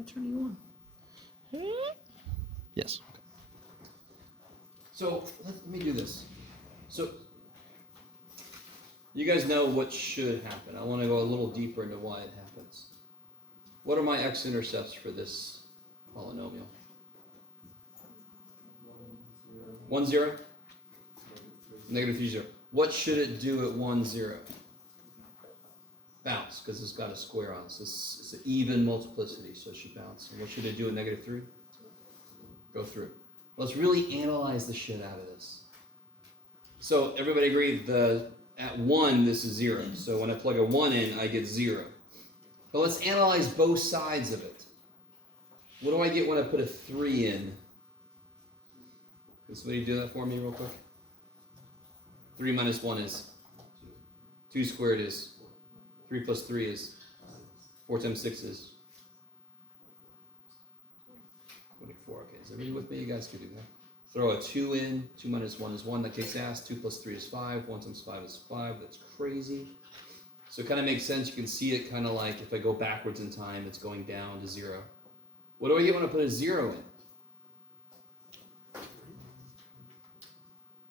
I turn you on? Yes. Okay. So let me do this. So you guys know what should happen. I want to go a little deeper into why it happens. What are my x-intercepts for this polynomial? 1, 0? Negative 3, 0. What should it do at 1, 0? Bounce, because it's got a square on it. So it's an even multiplicity, so it should bounce. And what should it do at negative 3? Go through. Let's really analyze the shit out of this. So everybody agreed at 1, this is 0. So when I plug a 1 in, I get 0. But let's analyze both sides of it. What do I get when I put a 3 in? Can somebody do that for me real quick? 3 minus 1 is 2 squared is 3 plus 3 is 4 times 6 is 24. Okay, is everybody with me? You guys can do that. Throw a 2 in. 2 minus 1 is 1. That kicks ass. 2 plus 3 is 5. 1 times 5 is 5. That's crazy. So it kind of makes sense. You can see it kind of like if I go backwards in time, it's going down to 0. What do I get when I put a 0 in?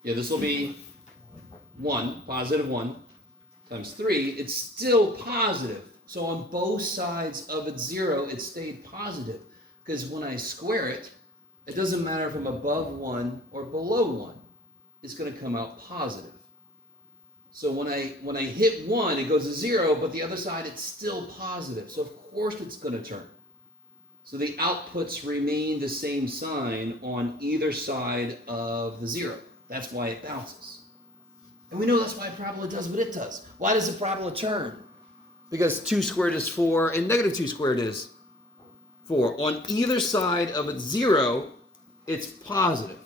Yeah, this will be 1, positive 1, times 3. It's still positive. So on both sides of its 0, it stayed positive. Because when I square it, it doesn't matter if I'm above 1 or below 1. It's going to come out positive. So when I hit 1, it goes to 0, but the other side, it's still positive. So of course it's going to turn. So the outputs remain the same sign on either side of the 0. That's why it bounces. And we know that's why a parabola does what it does. Why does a parabola turn? Because 2 squared is 4 and negative 2 squared is 4. On either side of its 0, it's positive.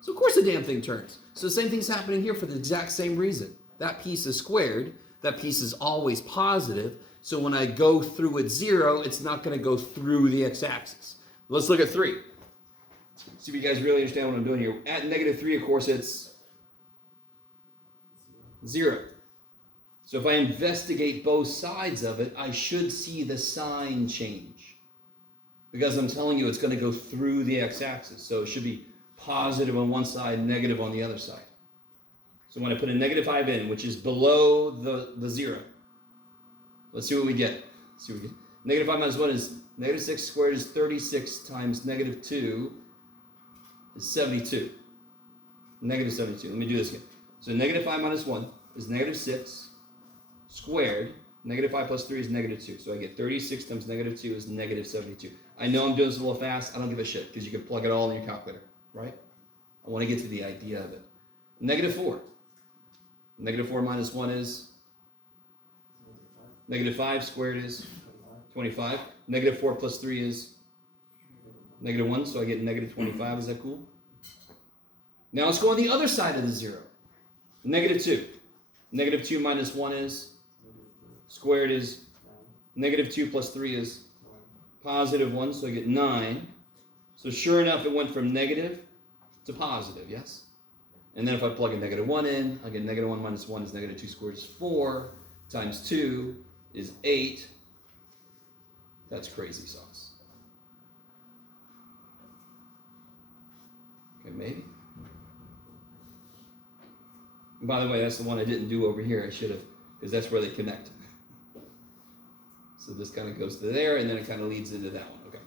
So of course the damn thing turns. So the same thing's happening here for the exact same reason. That piece is squared. That piece is always positive. So when I go through its 0, it's not going to go through the x-axis. Let's look at 3. See if you guys really understand what I'm doing here. At negative 3, of course, it's 0. So if I investigate both sides of it, I should see the sign change. Because I'm telling you it's going to go through the x-axis. So it should be positive on one side, negative on the other side. So when I put a negative 5 in, which is below the 0, let's see what we get. Negative 5 minus 1 is negative 6 squared is 36 times negative 2 is 72. Negative 72. Let me do this again. So negative 5 minus 1 is negative 6 squared. Negative 5 plus 3 is negative 2. So I get 36 times negative 2 is negative 72. I know I'm doing this a little fast. I don't give a shit because you can plug it all in your calculator, right? I want to get to the idea of it. Negative 4. Negative 4 minus 1 is negative 5 squared is 25. Negative 4 plus 3 is negative 1, so I get negative 25. Is that cool? Now let's go on the other side of the 0. Negative 2. Negative 2 minus 1 is squared is negative 2 plus 3 is positive 1, so I get 9. So sure enough, it went from negative to positive, yes? And then if I plug a negative 1 in, I get negative 1 minus 1 is negative 2 squared is 4 times 2 is 8. That's crazy sauce. Okay, maybe. And by the way, that's the one I didn't do over here. I should have, because that's where they connect. So this kind of goes to there, and then it kind of leads into that one. Okay.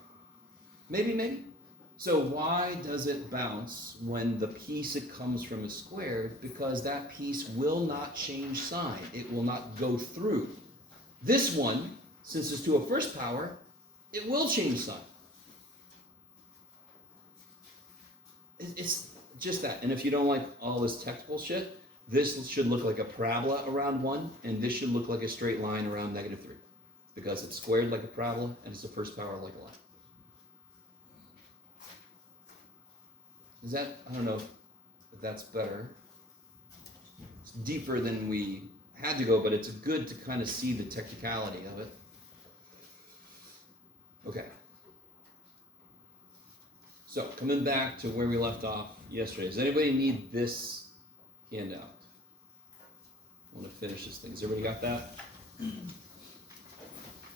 Maybe. So why does it bounce when the piece it comes from is squared? Because that piece will not change sign. It will not go through. This one, since it's to a first power, it will change sign. It's just that. And if you don't like all this text bullshit, this should look like a parabola around 1, and this should look like a straight line around negative 3. Because it's squared like a parabola, and it's a first power like a line. Is that, I don't know if that's better. It's deeper than we had to go, but it's good to kind of see the technicality of it. Okay. So, coming back to where we left off yesterday. Does anybody need this handout? I want to finish this thing. Has everybody got that?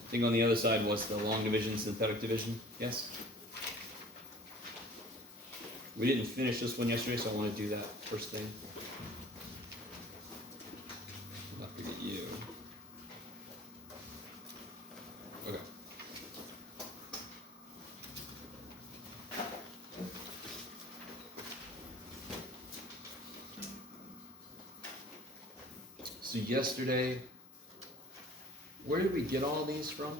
thing on the other side was the long division, synthetic division. Yes? We didn't finish this one yesterday, so I want to do that first thing. Not forget you. Okay. So yesterday, where did we get all these from?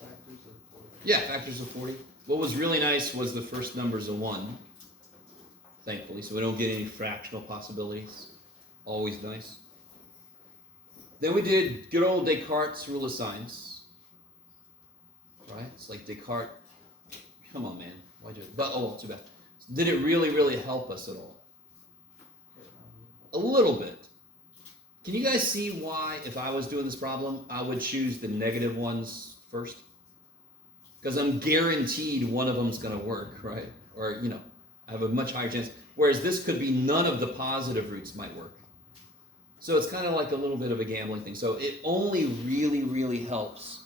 Factors of 40. Yeah, factors of 40. What was really nice was the first number's a 1, thankfully, so we don't get any fractional possibilities. Always nice. Then we did good old Descartes' rule of signs. Right? It's like Descartes. Come on, man. Why'd you? But, oh, too bad. Did it really, really help us at all? A little bit. Can you guys see why, if I was doing this problem, I would choose the negative ones first? Because I'm guaranteed one of them's going to work, right? Or, I have a much higher chance. Whereas this could be none of the positive roots might work. So it's kind of like a little bit of a gambling thing. So it only really, really helps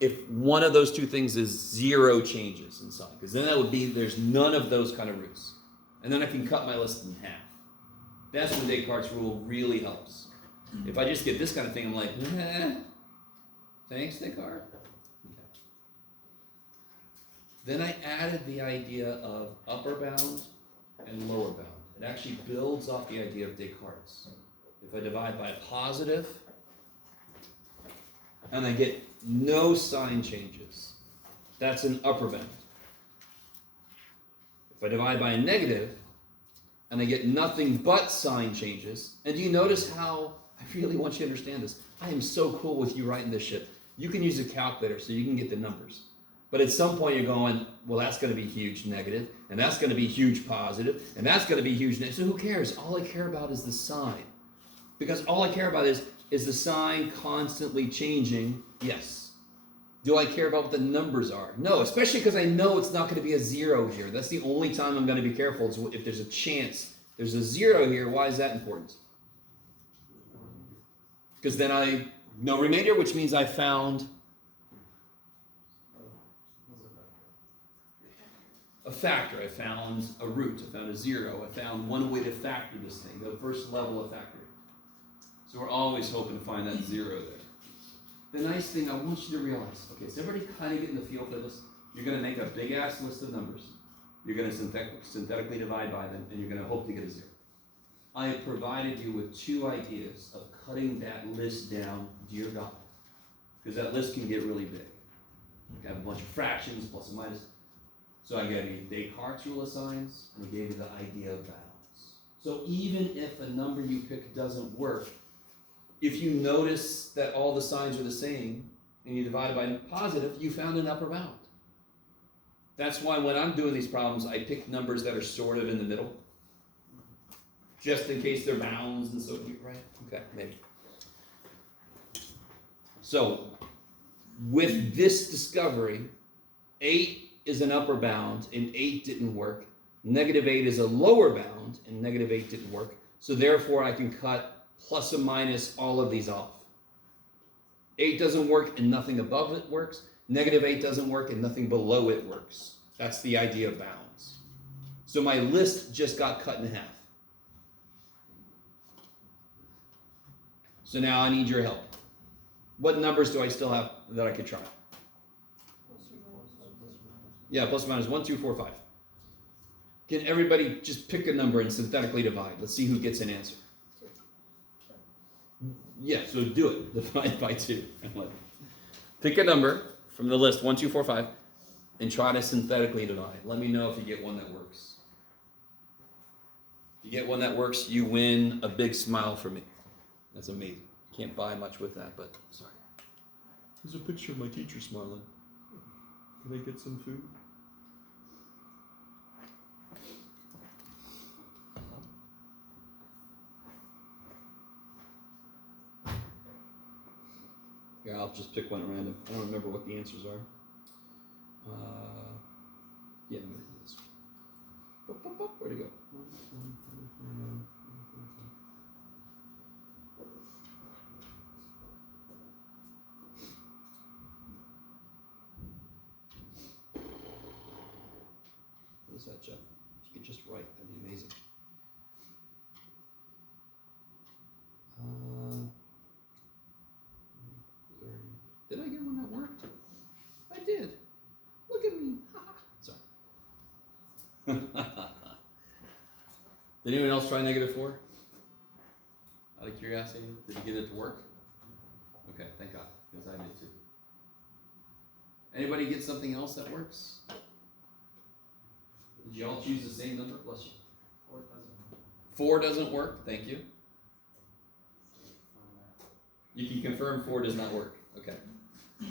if one of those two things is 0 changes inside. Because then that would be, there's none of those kind of roots. And then I can cut my list in half. That's when Descartes' rule really helps. If I just get this kind of thing, I'm like, thanks, Descartes. Okay. Then I added the idea of upper bound and lower bound. It actually builds off the idea of Descartes. If I divide by a positive, and I get no sign changes, that's an upper bound. If I divide by a negative, and I get nothing but sign changes, and do you notice how, I really want you to understand this, I am so cool with you writing this shit. You can use a calculator so you can get the numbers. But at some point you're going, well, that's going to be huge negative, and that's going to be huge positive, and that's going to be huge negative. So who cares? All I care about is the sign. Because all I care about is the sign constantly changing? Yes. Do I care about what the numbers are? No, especially because I know it's not going to be a 0 here. That's the only time I'm going to be careful. Is if there's a chance there's a 0 here. Why is that important? Because then no remainder, which means I found a factor. I found a root. I found a 0. I found one way to factor this thing, the first level of factoring. So we're always hoping to find that 0 there. The nice thing I want you to realize, okay, is everybody kind of getting the feel for this? You're going to make a big-ass list of numbers. You're going to synthetically divide by them, and you're going to hope to get a 0. I have provided you with 2 ideas of cutting that list down, dear God, because that list can get really big. You can have a bunch of fractions, plus and minus. So I gave you Descartes' rule of signs, and I gave you the idea of balance. So even if a number you pick doesn't work, if you notice that all the signs are the same, and you divide by positive, you found an upper bound. That's why when I'm doing these problems, I pick numbers that are sort of in the middle, just in case they're bounds and so forth, right? Okay, maybe. So, with this discovery, 8 is an upper bound, and 8 didn't work. -8 is a lower bound, and -8 didn't work. So therefore, I can cut plus or minus all of these off. 8 doesn't work, and nothing above it works. -8 doesn't work, and nothing below it works. That's the idea of bounds. So my list just got cut in half. So now I need your help. What numbers do I still have that I could try? Yeah, plus or minus 1, 2, 4, 5. Can everybody just pick a number and synthetically divide? Let's see who gets an answer. Yeah, so do it. Divide by 2. Pick a number from the list, 1, 2, 4, 5, and try to synthetically divide. Let me know if you get one that works. If you get one that works, you win a big smile for me. That's amazing. Can't buy much with that, but sorry. There's a picture of my teacher smiling. Can I get some food? Yeah, I'll just pick one at random. I don't remember what the answers are. Yeah, I'm going to do this. Where'd it go? What is that, Jeff? If you could just write, that'd be amazing. Did I get one that worked? I did. Look at me. Sorry. Did anyone else try -4? Out of curiosity, did you get it to work? Okay, thank God, because I did too. Anybody get something else that works? Did you all choose the same number? Bless you. 4 doesn't work. Thank you. You can confirm 4 does not work. Okay. The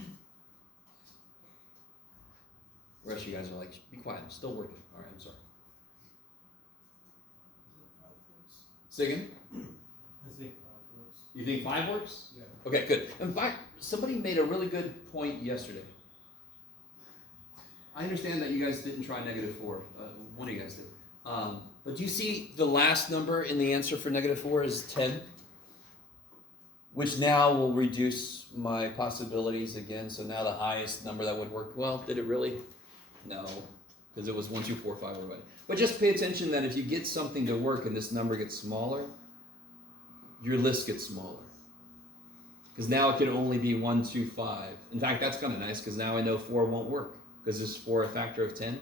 rest of you guys are like, be quiet, I'm still working. All right, I'm sorry. Say again? I think 5 works. You think 5 works? Yeah. Okay, good. In fact, somebody made a really good point yesterday. I understand that you guys didn't try -4. One of you guys did. But do you see the last number in the answer for -4 is 10? Which now will reduce my possibilities again. So now the highest number that would work. Well, did it really? No, because it was 1, 2, 4, 5 already. But just pay attention that if you get something to work and this number gets smaller, your list gets smaller. Because now it can only be 1, 2, 5. In fact, that's kind of nice because now I know 4 won't work. Because is 4 a factor of 10?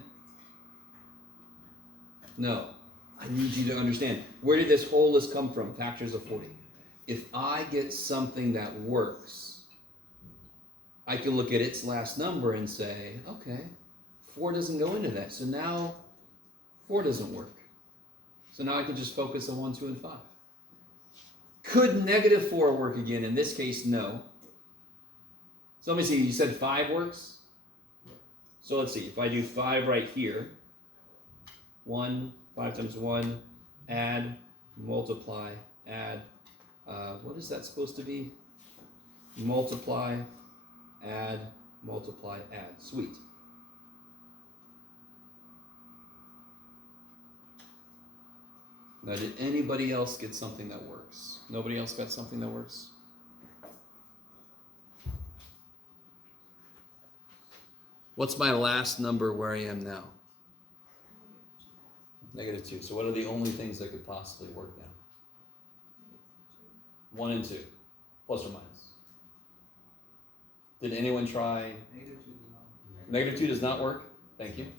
No. I need you to understand. Where did this whole list come from? Factors of 40. If I get something that works, I can look at its last number and say, okay, 4 doesn't go into that. So now 4 doesn't work. So now I can just focus on 1, 2, and 5. Could -4 work again? In this case, no. So let me see. You said 5 works? So let's see. If I do 5 right here, 5 times 1, add, multiply, add. What is that supposed to be? Multiply, add, multiply, add. Sweet. Now, did anybody else get something that works? Nobody else got something that works? What's my last number where I am now? -2. So what are the only things that could possibly work now? 1 and 2, plus or minus. Did anyone try? -2 does not work. Thank you.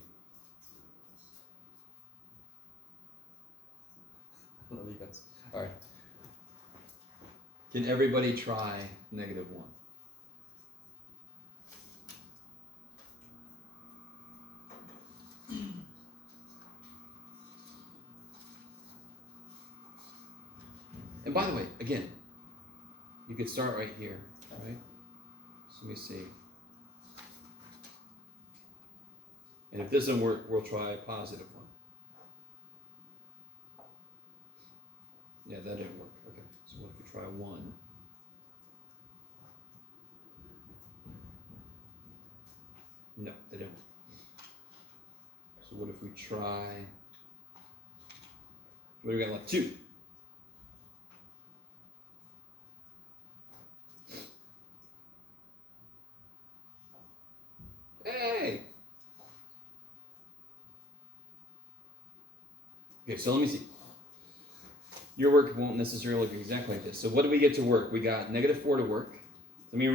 Love you guys. All right. Can everybody try -1? And by the way, again, you could start right here, all right? So let me see. And if this doesn't work, we'll try a positive one. Yeah, that didn't work. Okay, so what if we try 1? No, that didn't work. So what if we try, what do we got left? 2. Hey! Okay, so let me see. Your work won't necessarily look exactly like this. So what do we get to work? We got -4 to work. Let me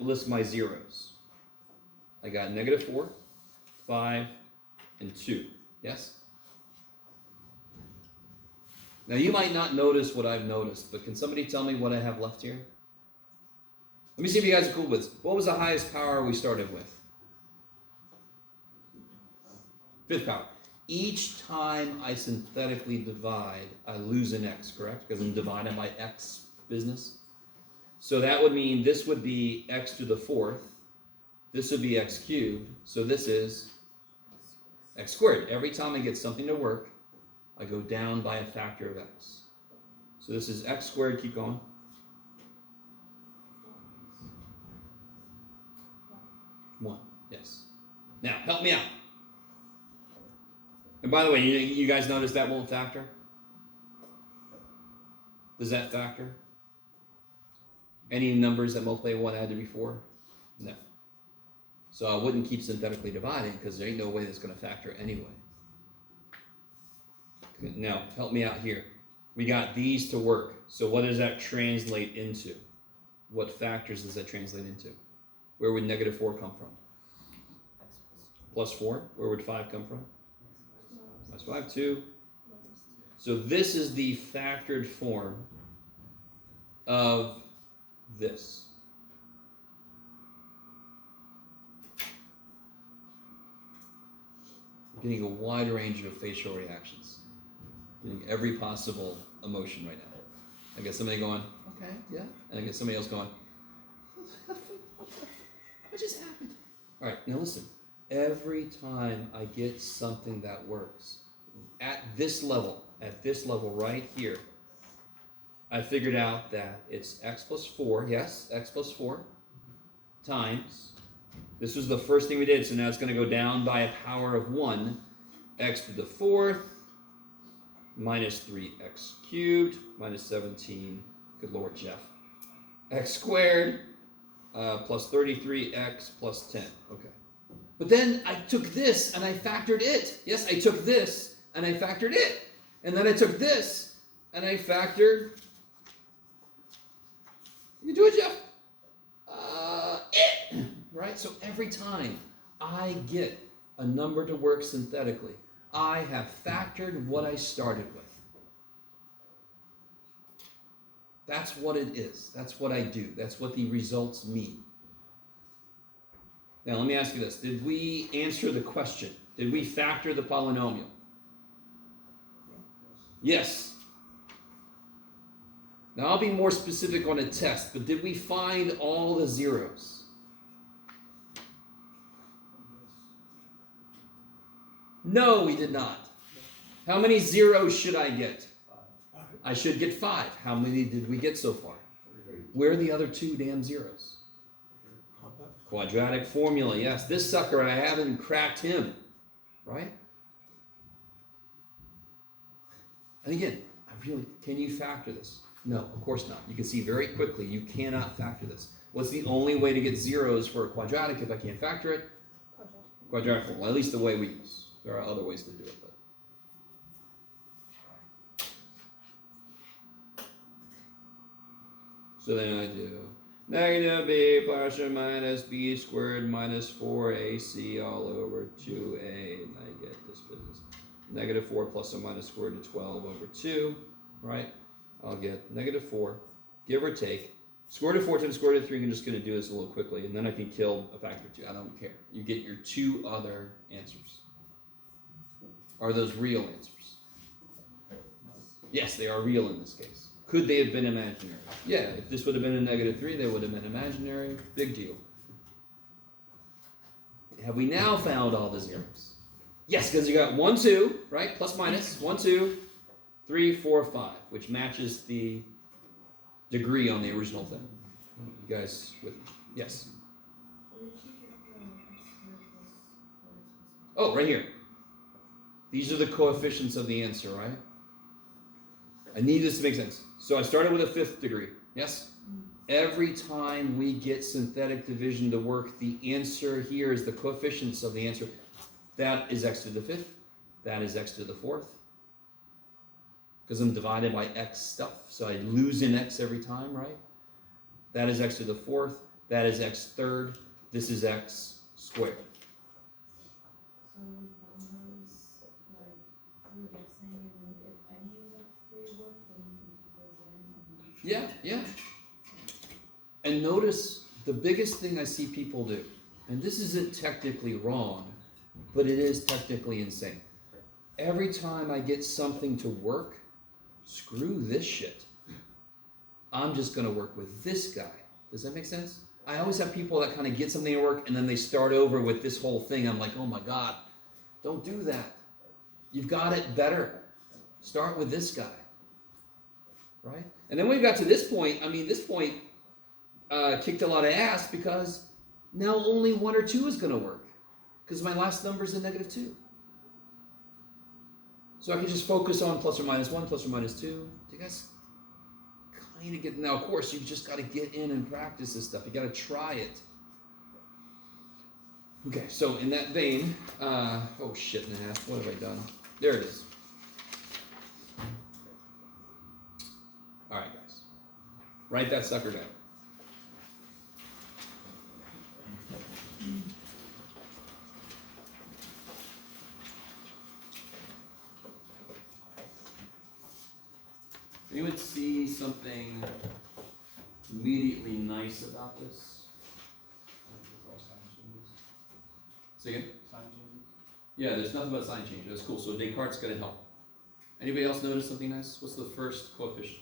list my zeros. I got -4, 5, and 2. Yes? Now you might not notice what I've noticed, but can somebody tell me what I have left here? Let me see if you guys are cool with this. What was the highest power we started with? 5th power. Each time I synthetically divide, I lose an x, correct? Because I'm dividing by x business. So that would mean this would be x to the 4th. This would be x cubed. So this is x squared. Every time I get something to work, I go down by a factor of x. So this is x squared. Keep going. 1. Yes. Now, help me out. And by the way, you guys notice that won't factor? Does that factor? Any numbers that multiply 1 had to be 4? No. So I wouldn't keep synthetically dividing because there ain't no way that's going to factor anyway. Now, help me out here. We got these to work. So what does that translate into? What factors does that translate into? Where would negative 4 come from? Plus 4. Where would 5 come from? Plus 5, 2. So this is the factored form of this. We're getting a wide range of facial reactions. Getting every possible emotion right now. I get somebody going, okay, yeah. And I get somebody else going, what just happened? All right, now listen. Every time I get something that works, at this level right here, I figured out that it's x plus 4, yes, x plus 4, times, this was the first thing we did, so now it's going to go down by a power of 1, x to the 4th, minus 3x cubed, minus 17, good Lord, Jeff, x squared, plus 33x plus 10, okay. But then I took this and I factored it. Yes, I took this and I factored it. And then I took this and I factored, you do it, Jeff? It, right? So every time I get a number to work synthetically, I have factored what I started with. That's what it is. That's what I do. That's what the results mean. Now, let me ask you this. Did we answer the question? Did we factor the polynomial? Yes. Now, I'll be more specific on a test, but did we find all the zeros? No, we did not. How many zeros should I get? I should get 5. How many did we get so far? Where are the other 2 damn zeros? Quadratic formula, yes. This sucker, I haven't cracked him, right? And again, can you factor this? No, of course not. You can see very quickly you cannot factor this. What's the only way to get zeros for a quadratic if I can't factor it? Quadratic formula, at least the way we use. There are other ways to do it, but. So then I do negative b plus or minus b squared minus 4ac all over 2a, and I get this business. Negative 4 plus or minus square root of 12 over 2, right? I'll get negative 4, give or take. Square root of 4 times square root of 3, I'm just going to do this a little quickly, and then I can kill a factor of 2. I don't care. You get your 2 other answers. Are those real answers? Yes, they are real in this case. Could they have been imaginary? Yeah, if this would have been a negative 3, they would have been imaginary. Big deal. Have we now found all the zeros? Yes, because you got 1, 2, right? Plus minus. 1, 2, 3, 4, 5, which matches the degree on the original thing. You guys with me? Yes? Oh, right here. These are the coefficients of the answer, right? I need this to make sense. So I started with a 5th degree. Yes? Every time we get synthetic division to work, the answer here is the coefficients of the answer. That is x to the 5th. That is x to the 4th. Because I'm divided by x stuff. So I lose in x every time, right? That is x to the 4th. That is x third. This is x squared. Yeah, yeah. And notice the biggest thing I see people do, and this isn't technically wrong, but it is technically insane. Every time I get something to work, screw this shit. I'm just going to work with this guy. Does that make sense? I always have people that kind of get something to work and then they start over with this whole thing. I'm like, oh my God, don't do that. You've got it better. Start with this guy. Right? And then when we got to this point, this point kicked a lot of ass because now only 1 or 2 is going to work because my last number is a negative 2. So I can just focus on plus or minus 1, plus or minus 2. Do you guys kind of get, now of course you just got to get in and practice this stuff. You got to try it. Okay, so in that vein, oh shit and a half, what have I done? There it is. Write that sucker down. Anyone see something immediately nice about this? Say again? Sign changes. Yeah, there's nothing about sign change. That's cool. So Descartes' going to help. Anybody else notice something nice? What's the first coefficient?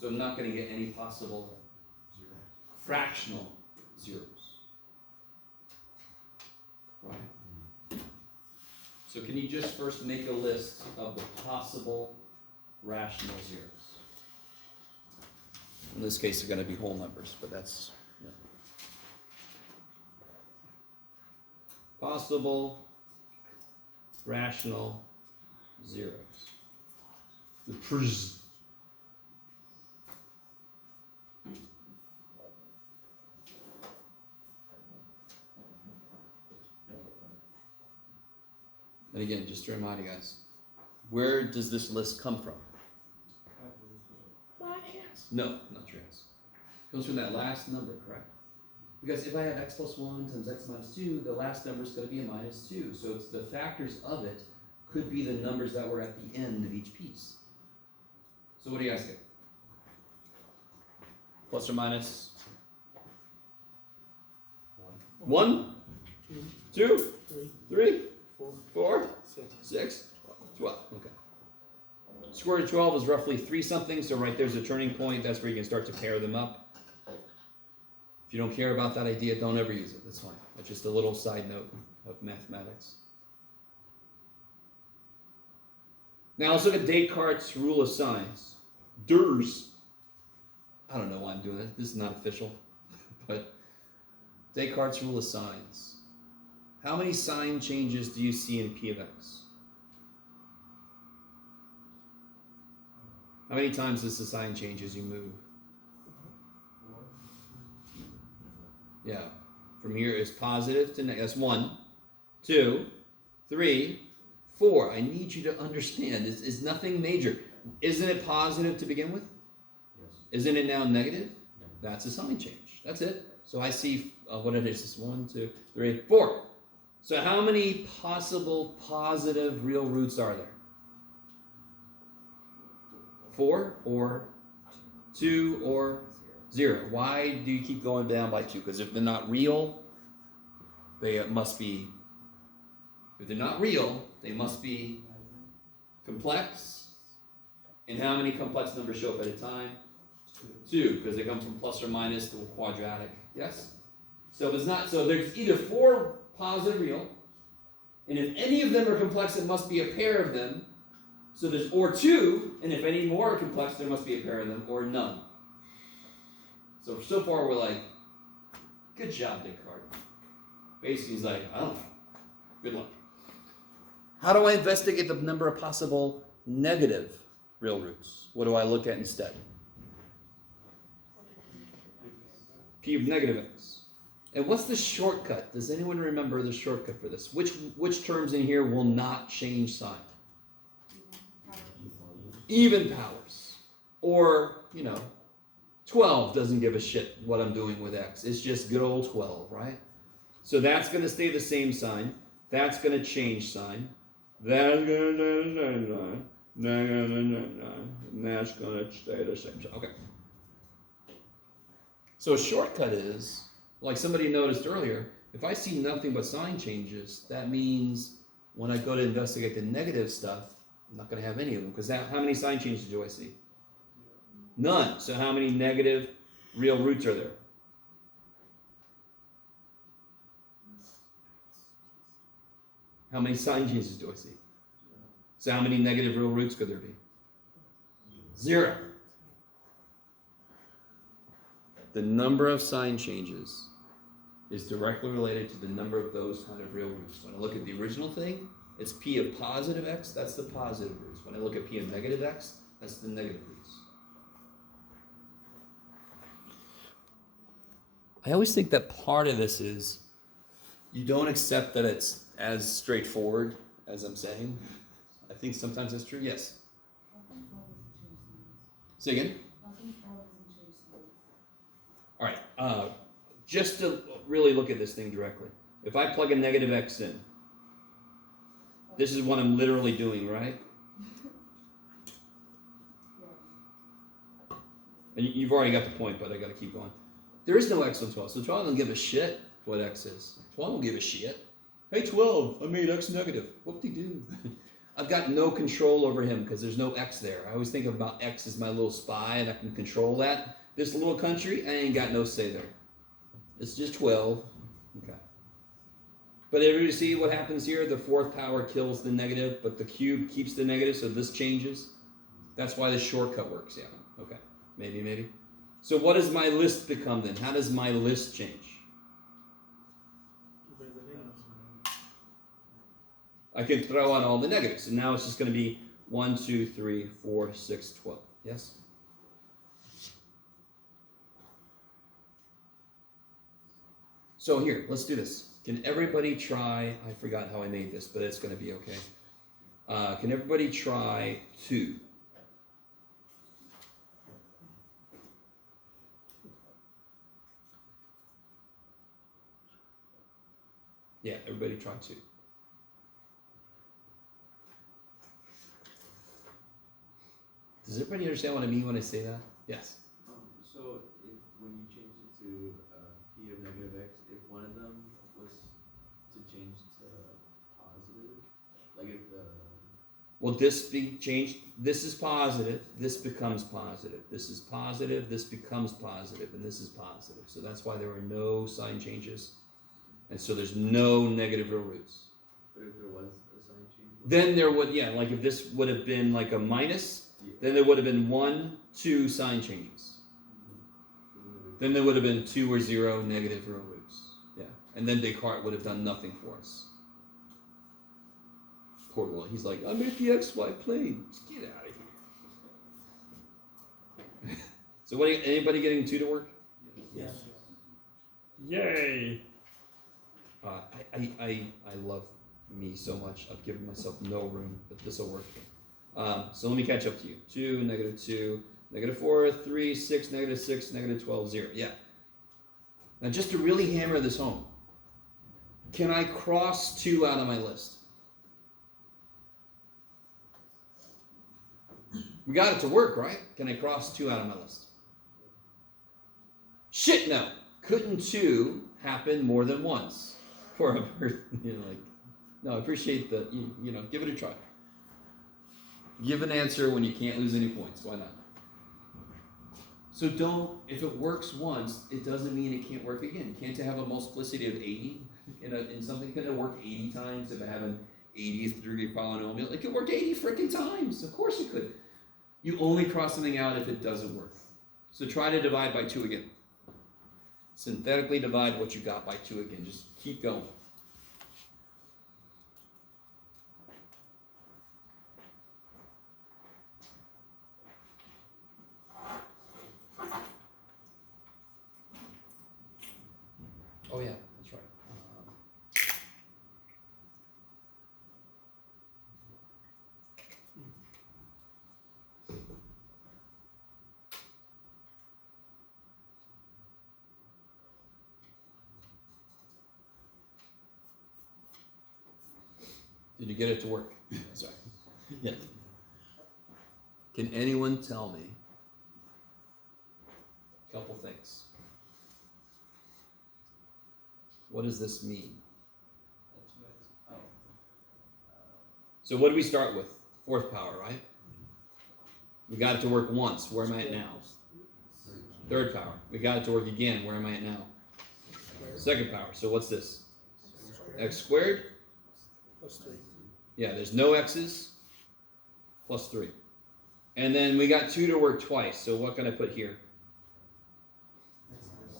So I'm not going to get any possible fractional zeros. Right? So can you just first make a list of the possible rational zeros? In this case, they're going to be whole numbers, but that's... Yeah. Possible rational zeros. The prs. And again, just to remind you guys, where does this list come from? My ass. No, not your ass. It comes from that last number, correct? Because if I have x plus 1 times x minus 2, the last number is going to be a minus 2. So it's the factors of it could be the numbers that were at the end of each piece. So what do you guys get? Plus or minus? 1, 2, 3, 4, 6, 12. Okay. Square root of 12 is roughly 3 something, so right there's a turning point. That's where you can start to pair them up. If you don't care about that idea, don't ever use it. That's fine. That's just a little side note of mathematics. Now let's look at Descartes' rule of signs. DERS. I don't know why I'm doing it. This is not official. But Descartes' rule of signs. How many sign changes do you see in P of x? How many times does the sign change as you move? Yeah. From here is positive to negative. That's 1, 2, 3, 4. I need you to understand. It's nothing major. Isn't it positive to begin with? Yes. Isn't it now negative? That's a sign change. That's it. So I see what it is. It's 1, 2, 3, 4. So how many possible positive real roots are there? 4 or 2 or 0. Why do you keep going down by 2? Because if they're not real, they must be, if they're not real, they must be complex. And how many complex numbers show up at a time? 2, because they come from plus or minus to quadratic. Yes? So if it's not, so there's either 4 positive real, and if any of them are complex, it must be a pair of them. So there's or 2, and if any more are complex, there must be a pair of them, or none. So far we're like, good job, Descartes. Basically, he's like, I don't know. Good luck. How do I investigate the number of possible negative real roots? What do I look at instead? P of negative x. And what's the shortcut? Does anyone remember the shortcut for this? Which terms in here will not change sign? Even powers. Or, 12 doesn't give a shit what I'm doing with x. It's just good old 12, right? So that's going to stay the same sign. That's going to change sign. That's going to that's going to stay the same sign. Okay. So a shortcut is, like somebody noticed earlier, if I see nothing but sign changes, that means when I go to investigate the negative stuff, I'm not going to have any of them. Because how many sign changes do I see? None. So how many negative real roots are there? How many sign changes do I see? So how many negative real roots could there be? 0. The number of sign changes is directly related to the number of those kind of real roots. When I look at the original thing, it's P of positive x, that's the positive roots. When I look at P of negative x, that's the negative roots. I always think that part of this is you don't accept that it's as straightforward as I'm saying. I think sometimes that's true. Yes? Say again? Just to really look at this thing directly. If I plug a negative x in, this is what I'm literally doing, right? And you've already got the point, but I got to keep going. There is no x on 12, so 12 doesn't give a shit what x is. 12 don't give a shit. Hey, 12, I made x negative. Whoop-de-doo. I've got no control over him because there's no x there. I always think about x as my little spy, and I can control that. This little country, I ain't got no say there. It's just 12. Okay. But everybody see what happens here? The fourth power kills the negative, but the cube keeps the negative, so this changes. That's why the shortcut works, yeah. Okay. Maybe. So what does my list become then? How does my list change? I can throw out all the negatives. And now it's just going to be 1, 2, 3, 4, 6, 12. Yes? So here, let's do this. Can everybody try, I forgot how I made this, but it's going to be okay. Can everybody try 2? Yeah, everybody try 2. Does everybody understand what I mean when I say that? Yes. So if when you change it to p of negative x, if one of them was to change to positive, like if the Will this be changed? This is positive. This becomes positive. This is positive. This becomes positive, and this is positive. So that's why there are no sign changes, and so there's no negative real roots. but if there was a sign change, Then there would, yeah, like if this would have been like a minus, then there would have been 1, 2 sign changes. Then there would have been 2 or 0 negative real roots. Yeah. And then Descartes would have done nothing for us. Poor Will. He's like, I'm at the XY plane. Just get out of here. So what? Anybody getting 2 to work? Yes. Yay! I love me so much. I've given myself no room, but this will work. So let me catch up to you. 2, negative 2, negative 4, 3, 6, negative 6, negative 12, 0. Yeah. Now just to really hammer this home, can I cross 2 out of my list? We got it to work, right? Can I cross 2 out of my list? Shit, no. Couldn't 2 happen more than once for a person? Like, no, I appreciate the, give it a try. Give an answer when you can't lose any points. Why not? So if it works once, it doesn't mean it can't work again. Can't it have a multiplicity of 80 in something? Can it work 80 times if I have an 80th degree polynomial? It could work 80 freaking times. Of course it could. You only cross something out if it doesn't work. So try to divide by 2 again. Synthetically divide what you got by 2 again. Just keep going. Oh yeah, that's right. Did you get it to work? Sorry. Yeah. Can anyone tell me a couple things? What does this mean? So what do we start with? 4th power, right? We got it to work once. Where am I at now? 3rd power. We got it to work again. Where am I at now? 2nd power. So what's this? X squared? Plus 3. Yeah, there's no x's. Plus 3. And then we got 2 to work twice. So what can I put here?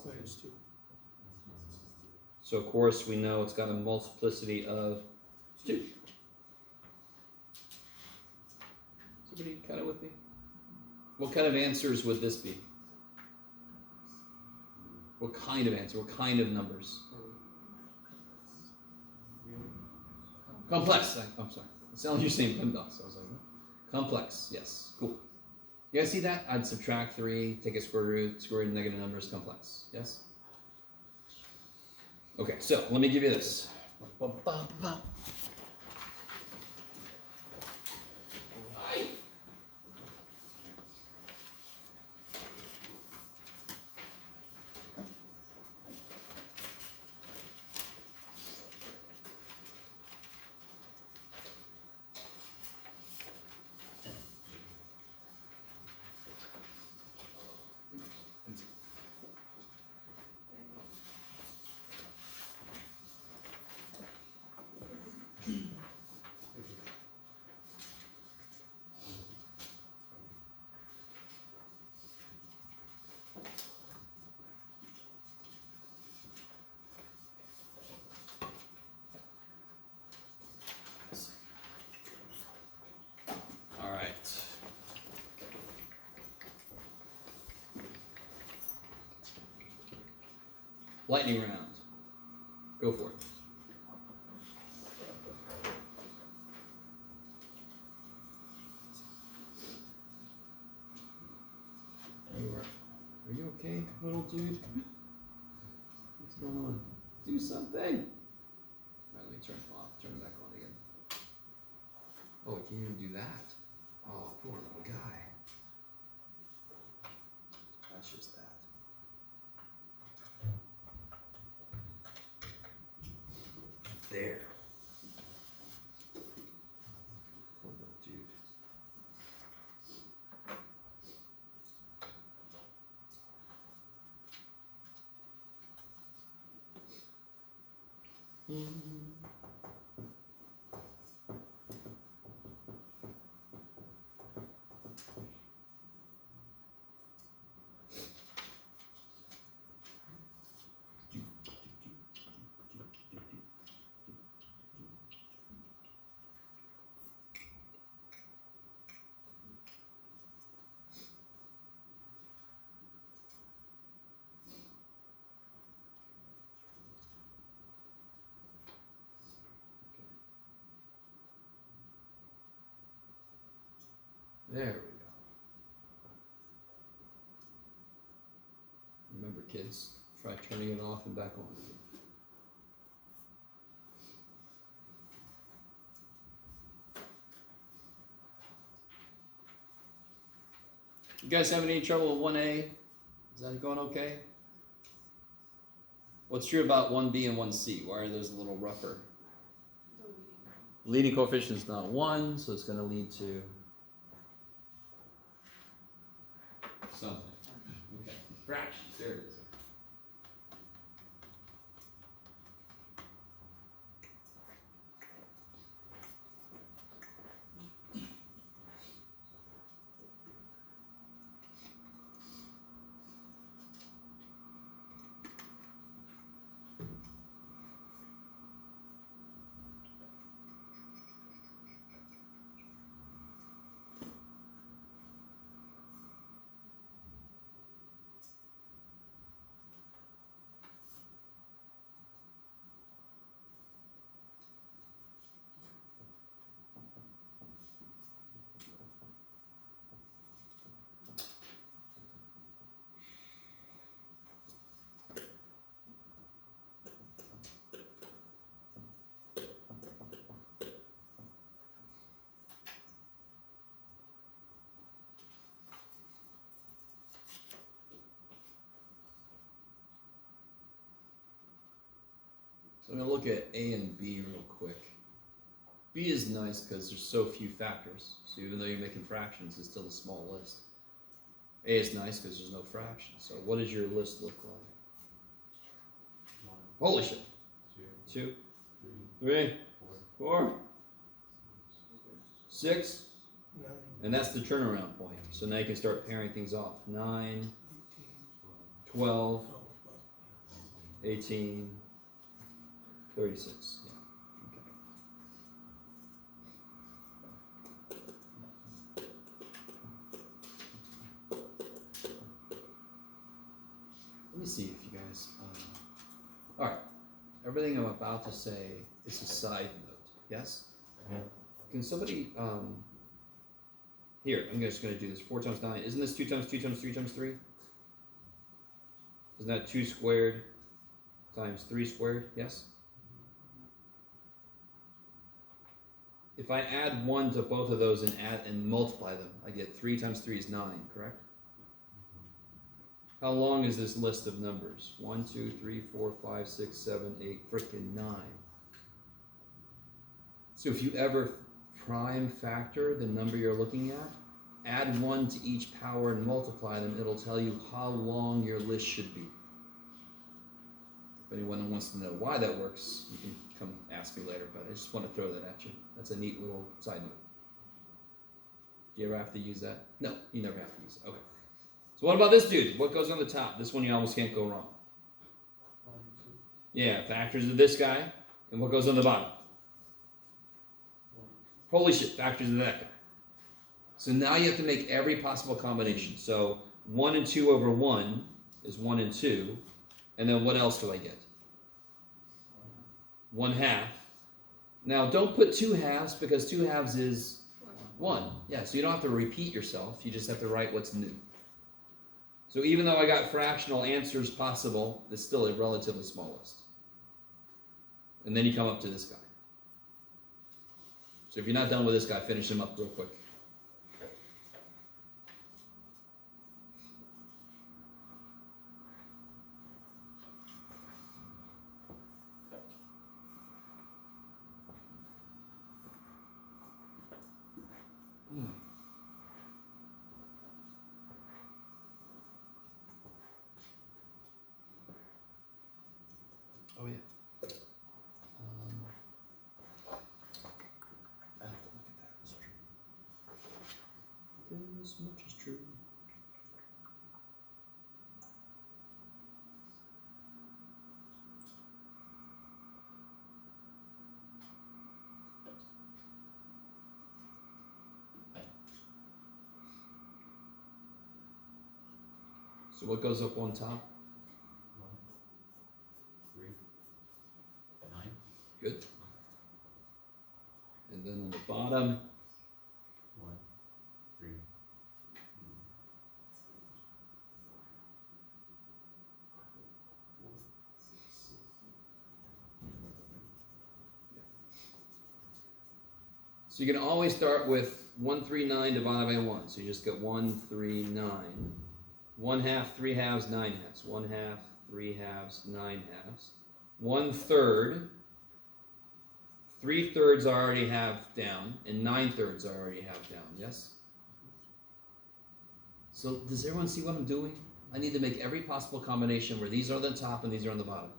Minus 2. So of course we know it's got a multiplicity of 2. Somebody kind of with me? What kind of answers would this be? What kind of answer? What kind of numbers? Complex. I'm sorry. It sounds like you're saying PEMDAS. I was like, complex. Yes. Cool. You guys see that? I'd subtract 3, take a square root of negative numbers, complex. Yes? Okay, so let me give you this. All right. Lightning round. Go for it. Are you okay, little dude? What's going on? Do something. All right, let me turn it off. Turn it back on again. Oh, I can't even do that. Oh, poor little guy. That's just that. There. Poor little dude. There we go. Remember, kids, try turning it off and back on. You guys having any trouble with 1A? Is that going okay? What's true about 1B and 1C? Why are those a little rougher? Leading coefficient is not 1, so it's going to lead to something. Okay. Fractions. There it is. So I'm going to look at A and B real quick. B is nice because there's so few factors. So even though you're making fractions, it's still a small list. A is nice because there's no fractions. So what does your list look like? Holy shit. 2, 3, 4, 6. 9, And that's the turnaround point. So now you can start pairing things off. 9, 12, 18, 36. Yeah. Okay. Let me see if you guys. All right. Everything I'm about to say is a side note. Yes. Can somebody here, I'm just going to do this. 4 times 9. Isn't this 2 times 2 times 3 times 3? Isn't that 2 squared times 3 squared? Yes? If I add 1 to both of those and multiply them, I get 3 times 3 is 9, correct? How long is this list of numbers? 1, 2, 3, 4, 5, 6, 7, 8, freaking 9. So if you ever prime factor the number you're looking at, add 1 to each power and multiply them, it'll tell you how long your list should be. If anyone wants to know why that works, you can come ask me later, but I just want to throw that at you. That's a neat little side note. Do you ever have to use that? No, you never have to use it. Okay. So what about this dude? What goes on the top? This one you almost can't go wrong. Yeah, factors of this guy. And what goes on the bottom? Holy shit, factors of that guy. So now you have to make every possible combination. So 1 and 2 over 1 is 1 and 2. And then what else do I get? 1/2. Now don't put 2 halves because 2 halves is 1. Yeah, so you don't have to repeat yourself. You just have to write what's new. So even though I got fractional answers possible, it's still a relatively small list. And then you come up to this guy. So if you're not done with this guy, finish him up real quick. Oh yeah. I have to look at that. It's true. This much is true. So what goes up on top? 3, 9. Good. And then on the bottom, 1, 3. so you can always start with 139 divided by 1. So you just get 139. 1/2, 3 halves, 9 halves. 1/2, 3 halves, 9 halves. 1/3. 3/3 I already have down, and 9/3 I already have down. Yes? So does everyone see what I'm doing? I need to make every possible combination where these are on the top and these are on the bottom.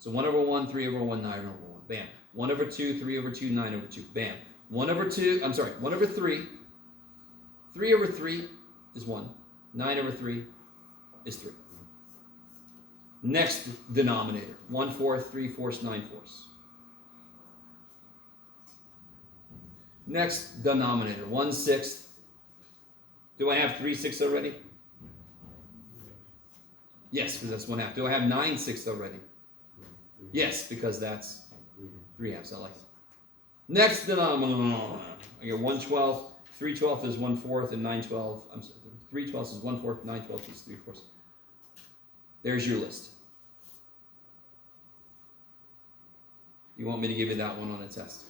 So 1 over 1, 3 over 1, 9 over 1. Bam. 1 over 2, 3 over 2, 9 over 2. Bam. 1 over 3. 3 over 3 is 1. 9 over 3 is 3. Next denominator. 1/4, 3/4, 9/4. Next denominator. 1/6. Do I have 3/6 already? Yes, because that's 1/2. Do I have 9/6 already? Yes, because that's 3 halves. I like it. Next denominator. I get 1/12. 3/12 is 1/4, and 9/12. I'm sorry. 3/12 is 1/4. 9/12 is 3/4. There's your list. You want me to give you that one on a test?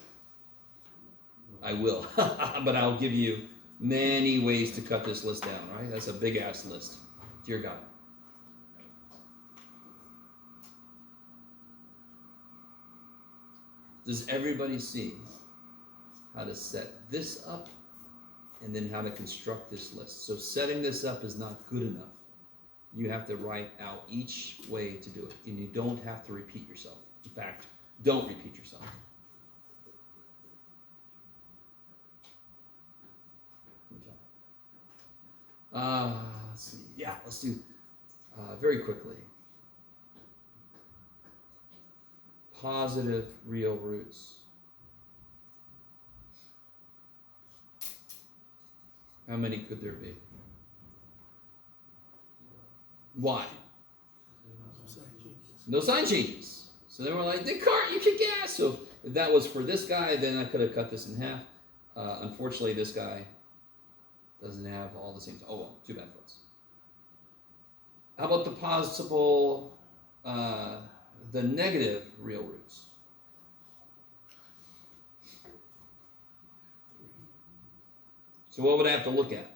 I will, but I'll give you many ways to cut this list down, right? That's a big ass list. Dear God. Does everybody see how to set this up and then how to construct this list? So setting this up is not good enough. You have to write out each way to do it, and you don't have to repeat yourself. In fact, don't repeat yourself. Let's see. Yeah, let's do very quickly. Positive real roots. How many could there be? Why? No sign changes. So they were like, Descartes, you kick ass. So if that was for this guy, then I could have cut this in half. Unfortunately, this guy Doesn't have all the same. Oh well, too bad for us. How about the possible, the negative real roots? So what would I have to look at?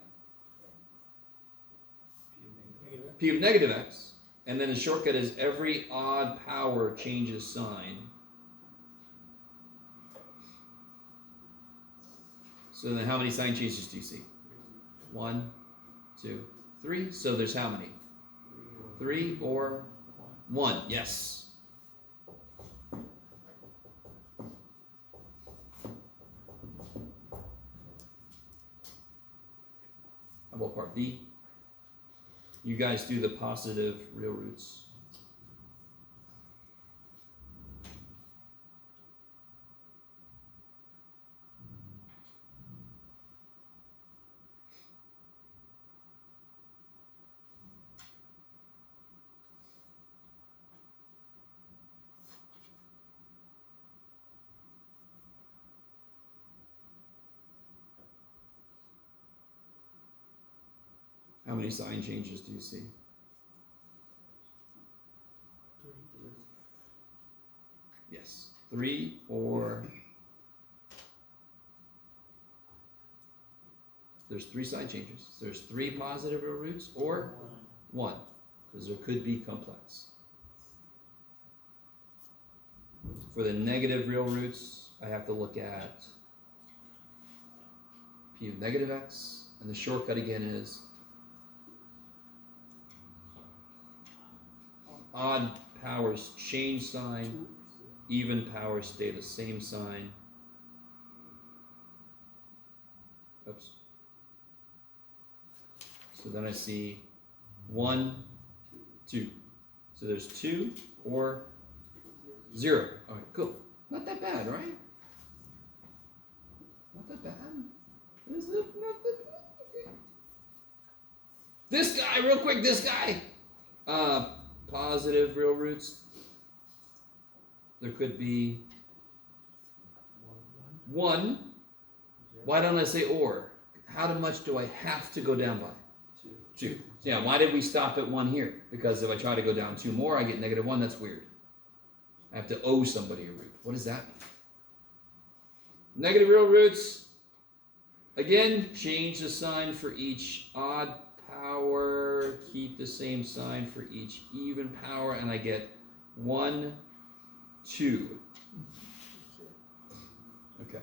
Negative. P of negative x, and then the shortcut is every odd power changes sign. So then how many sign changes do you see? 1, 2, 3. So there's how many? 3 or 1. Yes. How about part B? You guys do the positive real roots. How many sign changes do you see? 3. Yes. 3 or there's 3 sign changes. There's 3 positive real roots or 1, because there could be complex. For the negative real roots, I have to look at P of negative x, and the shortcut again is odd powers change sign, even powers stay the same sign. Oops. So then I see 1, 2. So there's 2 or 0. All right, cool. Not that bad, right? Not that bad. Is it not that bad? Okay. This guy, real quick, this guy. Positive real roots. There could be 1. Why don't I say or? How much do I have to go down by? 2. Yeah, why did we stop at 1 here? Because if I try to go down 2 more, I get negative 1. That's weird. I have to owe somebody a root. What is that? Negative real roots. Again, change the sign for each odd power. Keep the same sign for each even power. And I get 1, 2. Okay.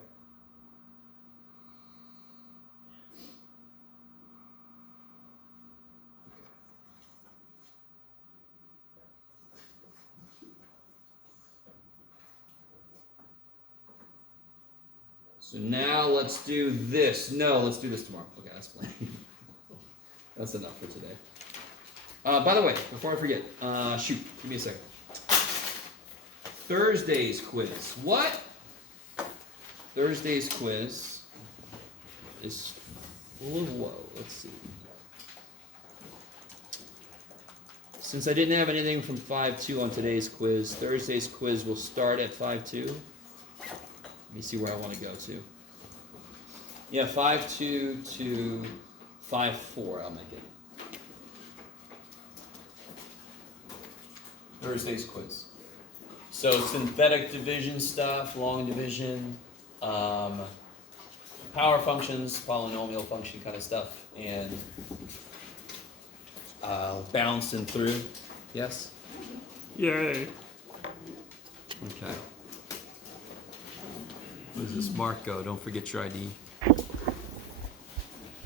So now let's do this. No, let's do this tomorrow. Okay, that's plenty. That's enough for today. By the way, before I forget, shoot, give me a second. Thursday's quiz. What? Thursday's quiz is full of woe. Let's see. Since I didn't have anything from 5.2 on today's quiz, Thursday's quiz will start at 5.2. Let me see where I want to go to. Yeah, 5.2 to 5.4, I'll make it. Thursday's quiz. So synthetic division stuff, long division, power functions, polynomial function kind of stuff, and bouncing through. Yes? Yay. Okay. Where does this mark go? Don't forget your ID.